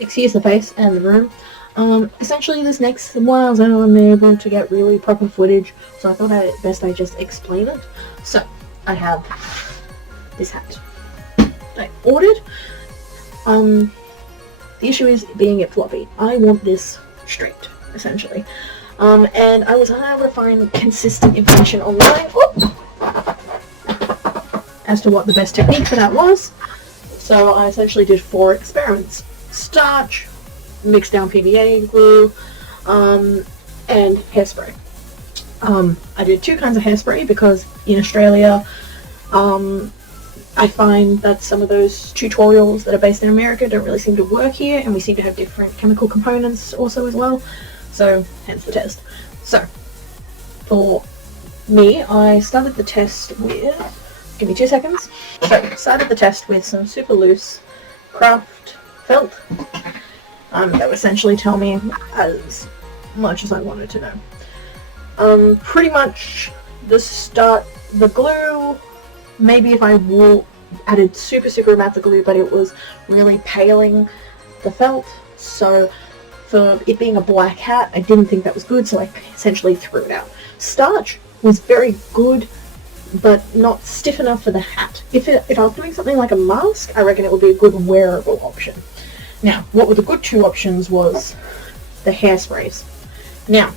excuse the face and the room. Essentially this next while I'm able to get really proper footage, so I thought it best I just explain it. So, I have this hat I ordered. The issue is being it floppy. I want this straight, essentially. And I was unable to find consistent information online as to what the best technique for that was. So I essentially did 4 experiments. Starch, mixed down PVA glue, and hairspray. I did 2 kinds of hairspray because in Australia, I find that some of those tutorials that are based in America don't really seem to work here, and we seem to have different chemical components also as well, so hence the test. So, for me, I started the test with, give me 2 seconds, so started the test with some super loose craft felt that would essentially tell me as much as I wanted to know. Pretty much the glue, maybe if I added super amounts of glue, but it was really paling the felt, so for it being a black hat, I didn't think that was good, so I essentially threw it out. Starch was very good, but not stiff enough for the hat. If I was doing something like a mask, I reckon it would be a good wearable option. Now, what were the good 2 options was the hairsprays. Now,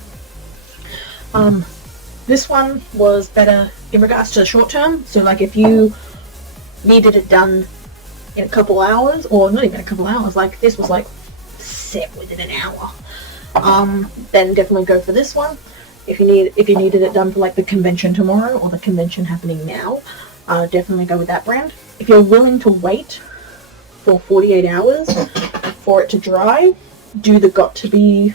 this one was better in regards to the short term, so like if you needed it done in a couple hours, or not even a couple hours, like this was like set within an hour, then definitely go for this one. If you needed it done for like the convention tomorrow or the convention happening now, definitely go with that brand. If you're willing to wait for 48 hours for it to dry, do the Got to Be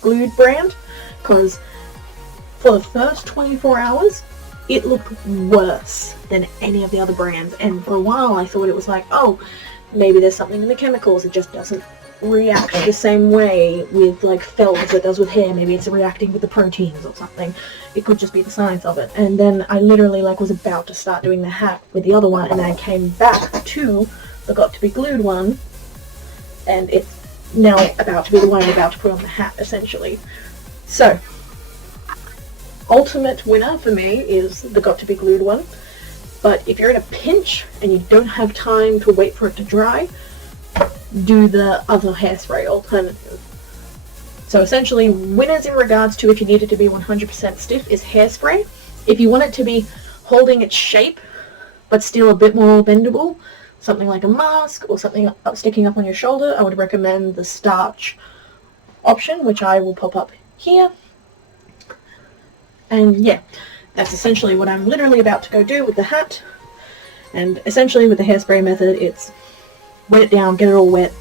Glued brand, because for the first 24 hours, it looked worse than any of the other brands, and for a while I thought it was like, oh, maybe there's something in the chemicals, it just doesn't react the same way with like felt as it does with hair, maybe it's reacting with the proteins or something. It could just be the science of it. And then I literally like was about to start doing the hat with the other one, and then I came back to the Got to Be Glued one, and it's now about to be the one I'm about to put on the hat, essentially. So, ultimate winner for me is the Got to Be Glued one, but if you're in a pinch and you don't have time to wait for it to dry, do the other hairspray alternative. So essentially, winners in regards to if you need it to be 100% stiff is hairspray. If you want it to be holding its shape but still a bit more bendable, something like a mask or something sticking up on your shoulder, I would recommend the starch option, which I will pop up here. And yeah, that's essentially what I'm literally about to go do with the hat. And essentially with the hairspray method, it's wet it down, get it all wet,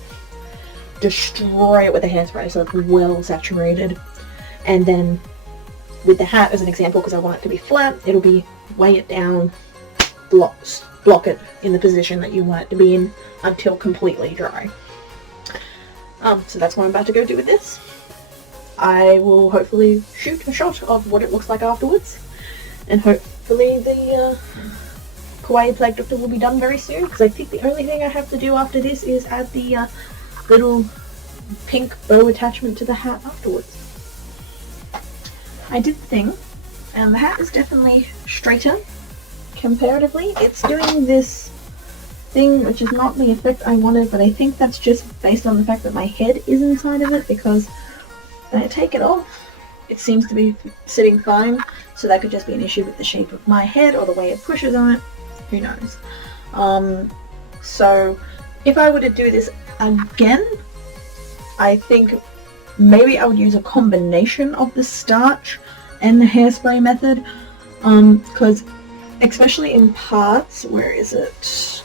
destroy it with the hairspray so it's well saturated, and then with the hat as an example, because I want it to be flat, it'll be weigh it down, block it in the position that you want it to be in until completely dry. So that's what I'm about to go do with this. I will hopefully shoot a shot of what it looks like afterwards, and hopefully the Kawaii Plague Doctor will be done very soon, because I think the only thing I have to do after this is add the little pink bow attachment to the hat afterwards. I did the thing, and the hat is definitely straighter comparatively. It's doing this thing which is not the effect I wanted, but I think that's just based on the fact that my head is inside of it, because when I take it off, it seems to be sitting fine, so that could just be an issue with the shape of my head or the way it pushes on it. Who knows? So if I were to do this again, I think maybe I would use a combination of the starch and the hairspray method, because especially in parts, where is it?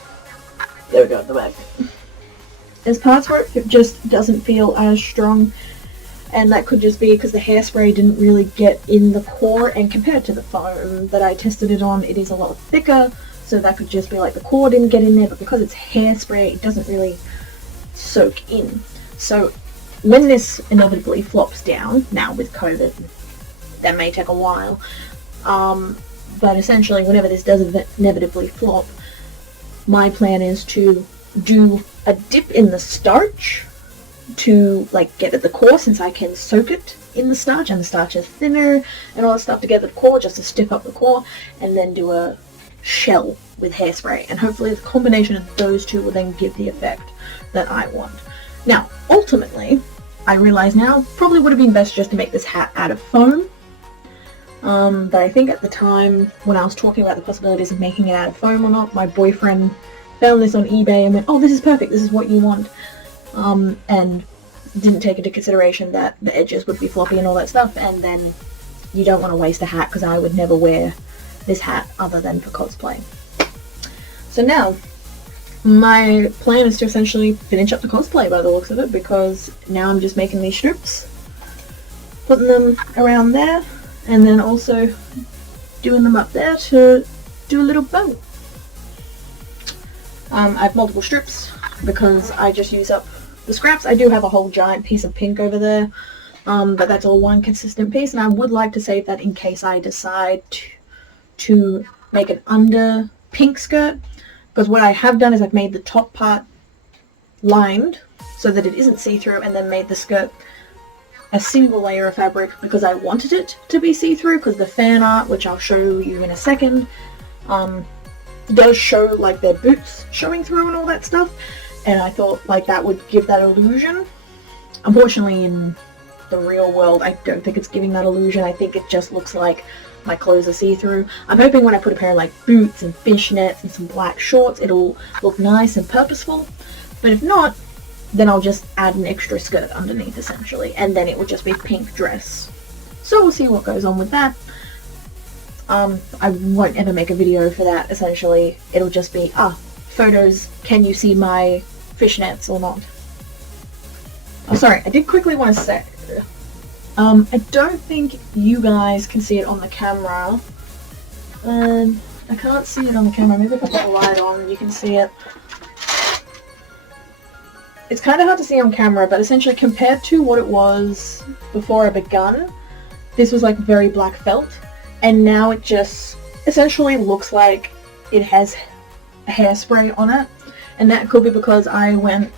There we go, at the back. There's parts where it just doesn't feel as strong, and that could just be because the hairspray didn't really get in the core, and compared to the foam that I tested it on, it is a lot thicker. So that could just be like the core didn't get in there, but because it's hairspray, it doesn't really soak in. So when this inevitably flops down, now with COVID, that may take a while, but essentially whenever this does inevitably flop, my plan is to do a dip in the starch to like get at the core, since I can soak it in the starch, and the starch is thinner and all that stuff to get at the core, just to stiff up the core, and then do a shell with hairspray, and hopefully the combination of those two will then give the effect that I want. Now, ultimately, I realize now, probably would have been best just to make this hat out of foam, but I think at the time when I was talking about the possibilities of making it out of foam or not, my boyfriend found this on eBay and went, oh, this is perfect, this is what you want, and didn't take into consideration that the edges would be floppy and all that stuff, and then you don't want to waste a hat, because I would never wear this hat other than for cosplay. So now, my plan is to essentially finish up the cosplay by the looks of it, because now I'm just making these strips, putting them around there, and then also doing them up there to do a little bow. I have multiple strips because I just use up the scraps. I do have a whole giant piece of pink over there, but that's all one consistent piece, and I would like to save that in case I decide to make an under pink skirt, because what I have done is I've made the top part lined so that it isn't see-through, and then made the skirt a single layer of fabric because I wanted it to be see-through, because the fan art, which I'll show you in a second, does show like their boots showing through and all that stuff, and I thought like that would give that illusion. Unfortunately, in the real world, I don't think it's giving that illusion. I think it just looks like my clothes are see-through. I'm hoping when I put a pair of like boots and fishnets and some black shorts, it'll look nice and purposeful, but if not, then I'll just add an extra skirt underneath essentially, and then it will just be a pink dress. So we'll see what goes on with that. I won't ever make a video for that essentially. It'll just be, photos, can you see my fishnets or not? Oh, sorry, I did quickly want to say, I don't think you guys can see it on the camera. I can't see it on the camera. Maybe if I put the light on, you can see it. It's kind of hard to see on camera, but essentially compared to what it was before I begun, this was like very black felt, and now it just essentially looks like it has hairspray on it, and that could be because I went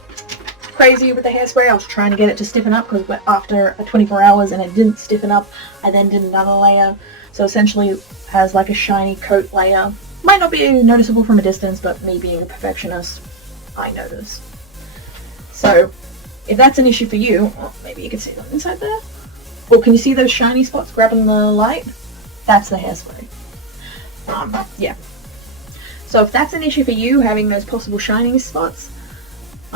crazy with the hairspray. I was trying to get it to stiffen up, because after 24 hours and it didn't stiffen up, I then did another layer, so essentially it has like a shiny coat layer. Might not be noticeable from a distance, but me being a perfectionist, I notice. So if that's an issue for you, maybe you can see them inside there. Or can you see those shiny spots grabbing the light? That's the hairspray. Yeah. So if that's an issue for you, having those possible shining spots,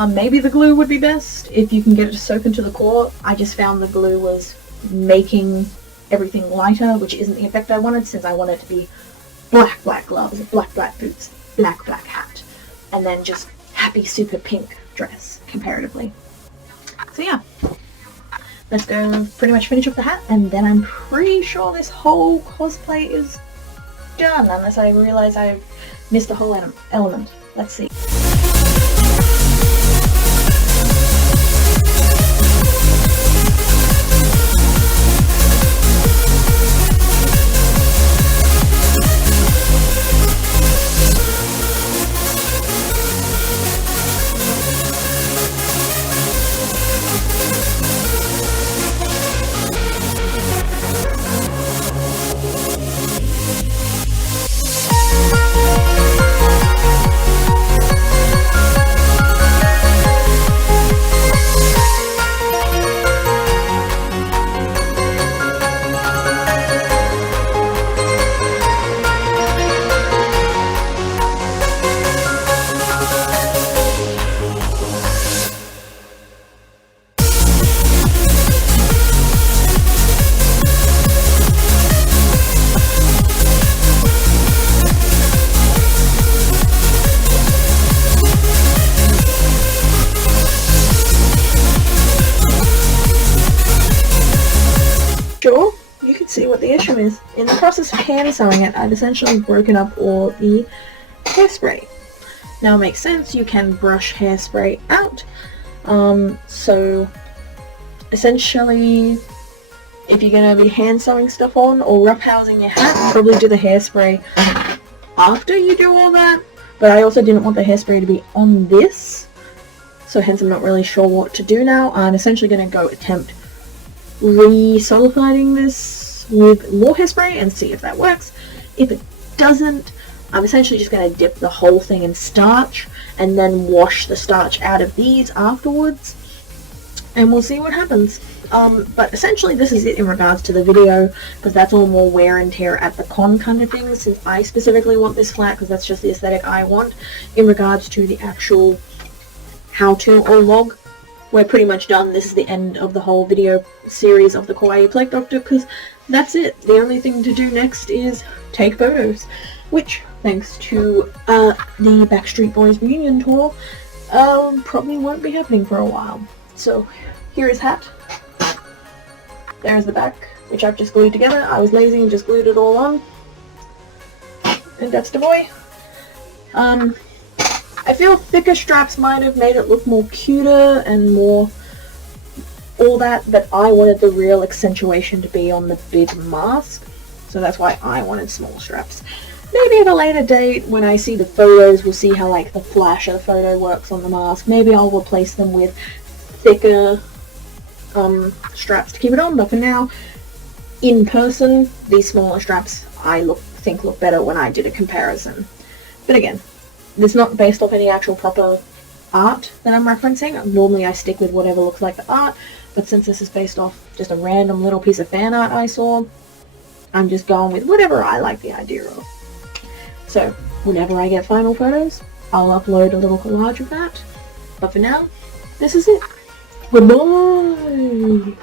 maybe the glue would be best if you can get it to soak into the core. I just found the glue was making everything lighter, which isn't the effect I wanted, since I want it to be black gloves, black boots, black hat, and then just happy super pink dress comparatively. So yeah, let's go pretty much finish up the hat, and then I'm pretty sure this whole cosplay is done, unless I realize I've missed a whole element. Let's see. Sure, you can see what the issue is. In the process of hand sewing it, I've essentially broken up all the hairspray. Now it makes sense, you can brush hairspray out. So essentially, if you're going to be hand sewing stuff on or rough housing your hat, probably do the hairspray after you do all that. But I also didn't want the hairspray to be on this, so hence I'm not really sure what to do now. I'm essentially going to go attempt re-solidified this with more hairspray and see if that works. If it doesn't, I'm essentially just going to dip the whole thing in starch and then wash the starch out of these afterwards, and we'll see what happens. But essentially this is it in regards to the video, because that's all more wear and tear at the con kind of thing, since I specifically want this flat because that's just the aesthetic I want. In regards to the actual how-to or log, we're pretty much done. This is the end of the whole video series of the Kawaii Plague Doctor, because that's it. The only thing to do next is take photos, which, thanks to the Backstreet Boys reunion tour, probably won't be happening for a while. So here is hat. There's the back, which I've just glued together. I was lazy and just glued it all on. And that's the boy. I feel thicker straps might have made it look more cuter and more all that, but I wanted the real accentuation to be on the big mask, so that's why I wanted small straps. Maybe at a later date, when I see the photos, we'll see how like the flash of the photo works on the mask. Maybe I'll replace them with thicker straps to keep it on, but for now, in person, these smaller straps I think look better when I did a comparison. But again, it's not based off any actual proper art that I'm referencing. Normally I stick with whatever looks like the art, but since this is based off just a random little piece of fan art I saw, I'm just going with whatever I like the idea of. So whenever I get final photos, I'll upload a little collage of that. But for now, this is it. Goodbye!